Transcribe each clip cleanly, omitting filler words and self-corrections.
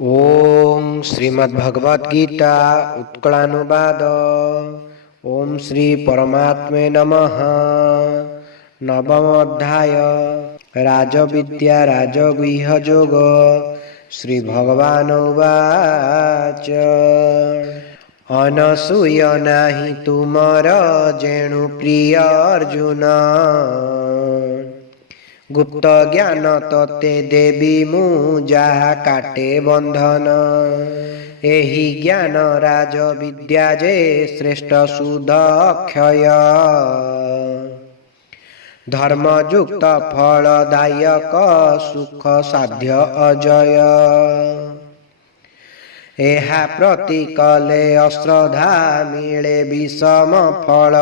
ओम श्रीमद्भगवद्गीता उत्कलानुवाद। ओम श्री परमात्मे नमः। नवम अध्याय राजविद्या राजगुह्य योग। श्री भगवान उवाच अनसूय नाही तुमर जेणु प्रिय अर्जुन। गुप्त ज्ञान तते देवी मु जहा काटे बंधन। एहि ज्ञान राज विद्या जे श्रेष्ठ सुध अक्षय। धर्मयुक्त फलदायक सुख साध्य अजय। एहा प्रति कले अश्रद्धा मिले विषम फल।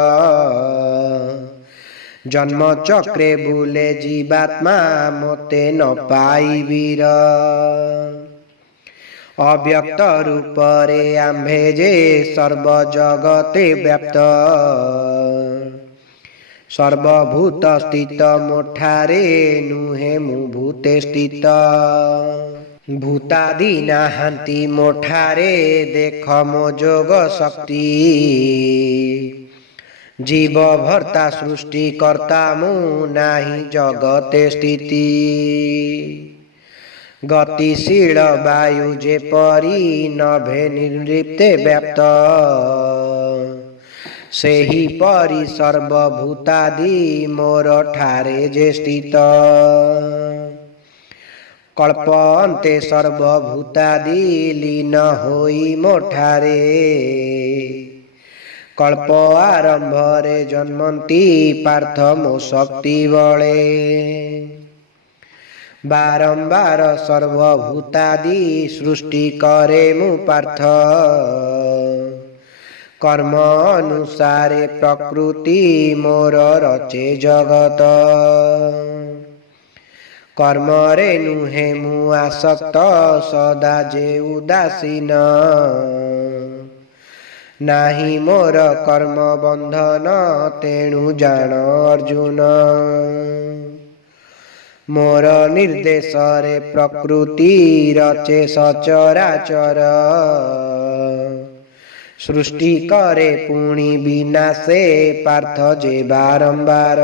जन्म चक्रे बुले जीवात्मा मोते न पाई वीर। अव्यक्त रूपरे आम्भे जे सर्व जगते व्याप्त। सर्वभूत स्थित मोठारे नुहे मु भूते स्थित। भूतादि नाहंती मोठारे देख मो जोग शक्ति। जीव भर्ता सृष्टि कर्ता मु नाही जगते स्थिति। गतिशील वायु जेपरी नभे निर्लिप्ते व्याप्त। सेही परि सर्वभूतादि मोर ठारे जे स्थित। कल्प अन्ते सर्वभूतादि लीन होई मोठारे। कल्प आरंभरे जन्मंती पार्थ मो शक्ति बले। बारंबार सर्वभूतादि सृष्टि करे मु पार्थ। कर्म अनुसारे प्रकृति मोर रचे जगत। कर्म रे नुहे मु आसक्त सदा जे उदासीन। नाही मोर कर्म बंधन तेणु जान अर्जुन। मोर निर्देश रे प्रकृति रचे सचराचर। सृष्टि करे पुणी विनाशे पार्थ जे बारंबार।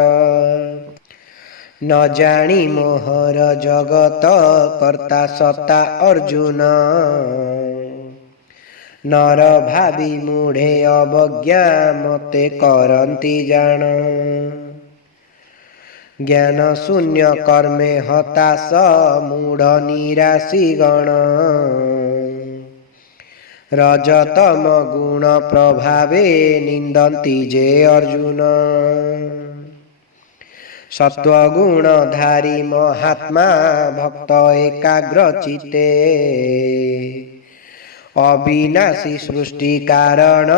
न जानी मोहर जगत कर्ता सत्ता अर्जुन। नर भावी मूढ़े अवज्ञा मते करंती जान। ज्ञान शून्य कर्मे हताश मूढ़ निराशी गण। रजतम गुण प्रभावे निंदन्ति जे अर्जुन। सत्वगुण धारी महात्मा भक्त एकाग्र चित्ते। अविनाशी सृष्टि कारण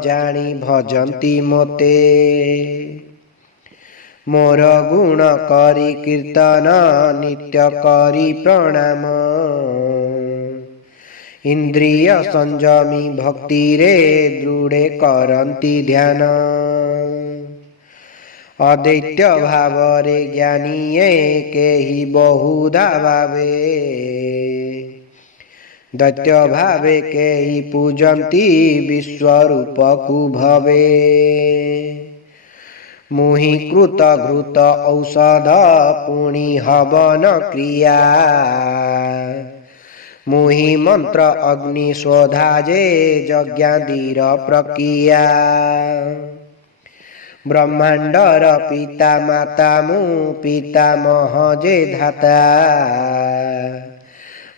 जानी भजंती मोते। मोर गुण करी कीर्तन नित्य करी प्रणाम। इंद्रिय संयमी भक्ति रे दृढ़े करंती ध्यान। अदैत्य भाव रे ज्ञानीये केहि बहुधा भावे। दैत्य भावे केहि पूजन्ति विश्वरूप कुभवे। मुहि कृत घृत औषध पुनि हवन क्रिया। मुहि मंत्र अग्नि शोधा जे यज्ञादिर प्रक्रिया। ब्रह्मांडर पिता माता मु पितामह जे धाता।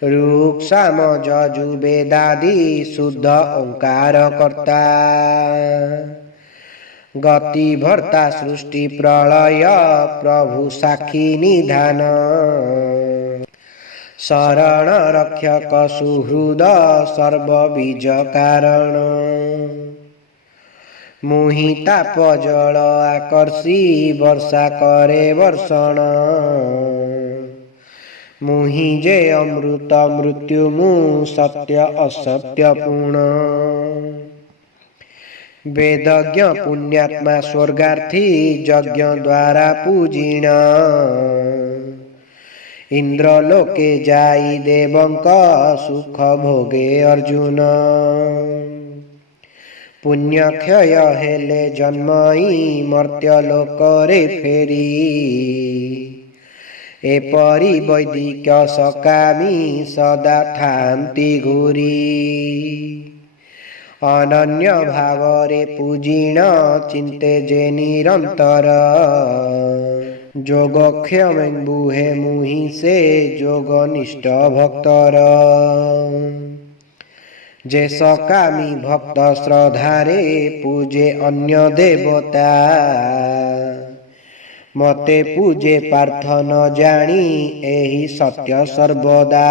ऋक् साम यजु वेदादि शुद्ध ओंकार कर्ता। गति भर्ता सृष्टि प्रलय प्रभु साक्षी निधान। शरण रक्षक सुहृद सर्व बीज कारण। मुहि ताप जल आकर्षी वर्षा करे वर्षण। मुहि जे अमृत मृत्यु मु सत्य असत्य पूर्ण। वेदज्ञ पुण्यात्मा स्वर्गार्थी यज्ञ द्वारा पूजिण। ଇନ୍ଦ୍ରଲୋକେ ଯାଇ ଦେବଙ୍କ ସୁଖ ଭୋଗେ ଅର୍ଜୁନ। ପୁଣ୍ୟକ୍ଷୟ ହେଲେ ଜନ୍ମଇ ମର୍ତ୍ତ୍ୟ ଲୋକରେ ଫେରି। ଏପରି ବୈଦିକ ସକାମୀ ସଦା ଥାନ୍ତି ଘୂରି। ଅନନ୍ୟ ଭାବରେ ପୂଜିଣ ଚିନ୍ତେ ଯେ ନିରନ୍ତର। ଯୋଗକ୍ଷମ ବୁହେ ମୁହିଁ ସେ ଯୋଗନିଷ୍ଠ ଭକ୍ତର। ଯେ ସକାମୀ ଭକ୍ତ ଶ୍ରଦ୍ଧାରେ ପୂଜେ ଅନ୍ୟ ଦେବତା। ମତେ ପୂଜେ ପାର୍ଥ ନ ଜାଣି ଏହି ସତ୍ୟ ସର୍ବଦା।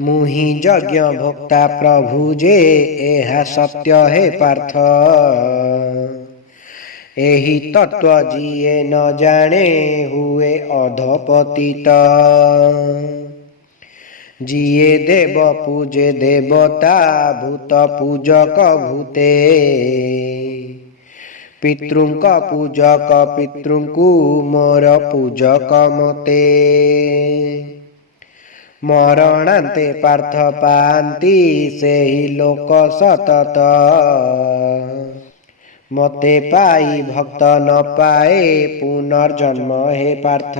ମୁହିଁ ଯଜ୍ଞ ଭୋକ୍ତା ପ୍ରଭୁ ଯେ ଏହା ସତ୍ୟ ହେ ପାର୍ଥ। ଏହି ତତ୍ଵ ଯିଏ ନ ଜାଣେ ହୁଏ ଅଧପତିତ। ଯିଏ ଦେବ ପୂଜେ ଦେବତା ଭୂତ ପୂଜକ ଭୂତେ। ପିତୃଙ୍କ ପୂଜକ ପିତୃଙ୍କୁ ମୋର ପୂଜକ ମତେ। ମରଣାନ୍ତେ ପାର୍ଥ ପାଆନ୍ତି ସେହି ଲୋକ ସତତ। ମତେ ପାଇ ଭକ୍ତ ନ ପାଏ ପୁନର୍ଜନ୍ମ ହେ ପାର୍ଥ।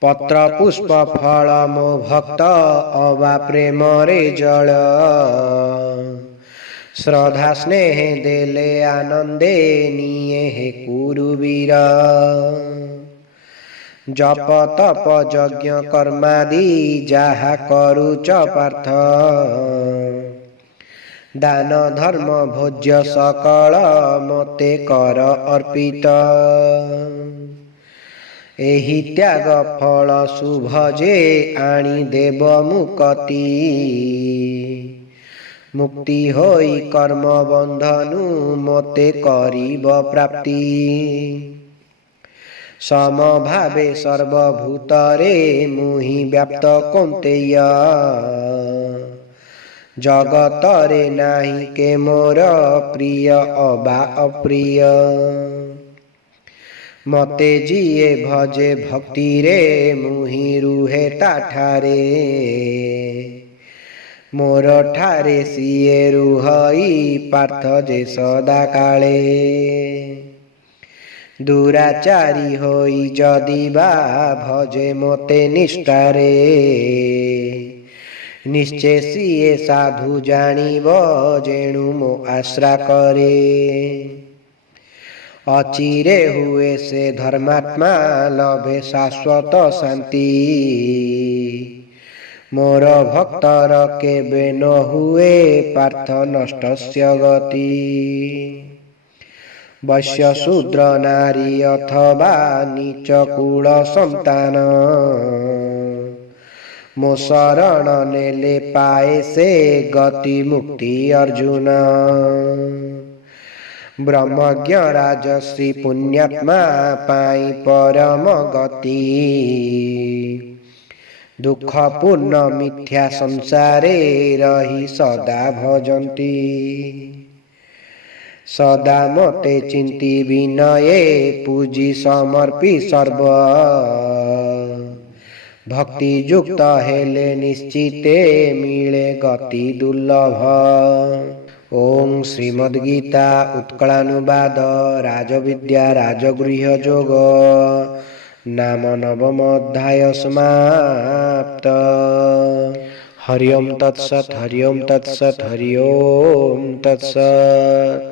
ପତ୍ର ପୁଷ୍ପ ଫଳ ମୋ ଭକ୍ତ ଅବା ପ୍ରେମରେ ଜଳ। ଶ୍ରଦ୍ଧା ସ୍ନେହ ଦେଲେ ଆନନ୍ଦେ ନିଏ ହେ କୁରୁବୀର। ଜପ ତପ ଯଜ୍ଞ କର୍ମାଦି ଯାହା କରୁଛ ପାର୍ଥ। ଦାନ ଧର୍ମ ଭୋଜ୍ୟ ସକଳ ମତେ କର ଅର୍ପିତ। ଏହି ତ୍ୟାଗ ଫଳ ଶୁଭ ଯେ ଆଣି ଦେବ ମୁକ୍ତି। ମୁକ୍ତି ହୋଇ କର୍ମ ବନ୍ଧନୁ ମତେ କରିବ ପ୍ରାପ୍ତି। ସମଭାବେ ସର୍ବଭୂତରେ ମୁହିଁ ବ୍ୟାପ୍ତ କୌନ୍ତେୟ। ଜଗତରେ ନାହିଁ କେ ମୋର ପ୍ରିୟ ଅବା ଅପ୍ରିୟ। ମତେ ଯିଏ ଭଜେ ଭକ୍ତିରେ ମୁହିଁ ରୁହେ ତାଠାରେ। ମୋର ଠାରେ ସିଏ ରୁହଇ ପାର୍ଥ ଯେ ସଦା କାଳେ। ଦୁରାଚାରୀ ହୋଇ ଯଦି ବା ଭଜେ ମତେ ନିଷ୍ଠାରେ। ନିଶ୍ଚେ ସିଏ ସାଧୁ ଜାଣିବ ଯେଣୁ ମୋ ଆଶ୍ରା କରେ। ଅଚିରେ ହୁଏ ସେ ଧର୍ମାତ୍ମା ଲଭେ ଶାଶ୍ୱତ ଶାନ୍ତି। ମୋର ଭକ୍ତର କେବେ ନ ହୁଏ ପାର୍ଥ ନଷ୍ଟସ୍ୟ ଗତି। ବୈଶ୍ୟ ଶୂଦ୍ର ନାରୀ ଅଥବା ନୀଚ କୁଳ ସନ୍ତାନ। ମୋ ଶରଣ ନେଲେ ପାଏ ସେ ଗତି ମୁକ୍ତି ଅର୍ଜୁନ। ବ୍ରହ୍ମଜ୍ଞ ରାଜଶ୍ରୀ ପୁଣ୍ୟାତ୍ମା ପାଇ ପରମ ଗତି। ଦୁଃଖ ପୂର୍ଣ୍ଣ ମିଥ୍ୟା ସଂସାରେ ରହି ସଦା ଭଜନ୍ତି। ସଦା ମତେ ଚିନ୍ତି ବିନୟେ ପୂଜି ସମର୍ପି ସର୍ବ। ଭକ୍ତି ଯୁକ୍ତ ହେଲେ ନିଶ୍ଚିତେ ମିଳେ ଗତି ଦୁର୍ଲଭ। ଓಂ ଶ୍ରୀମଦ୍ଗୀତା ଉତ୍କଳାନୁବାଦ ରାଜବିଦ୍ୟା ରାଜଗୃହ୍ୟ ଯୋଗ ନାମ ନବମ ଅଧ୍ୟାୟ ସମାପ୍ତ। ହରି ଓಂ ତତ୍ସତ୍ ହରି ଓಂ ତତ୍ସତ୍ ହରି ଓಂ ତତ୍ସତ୍।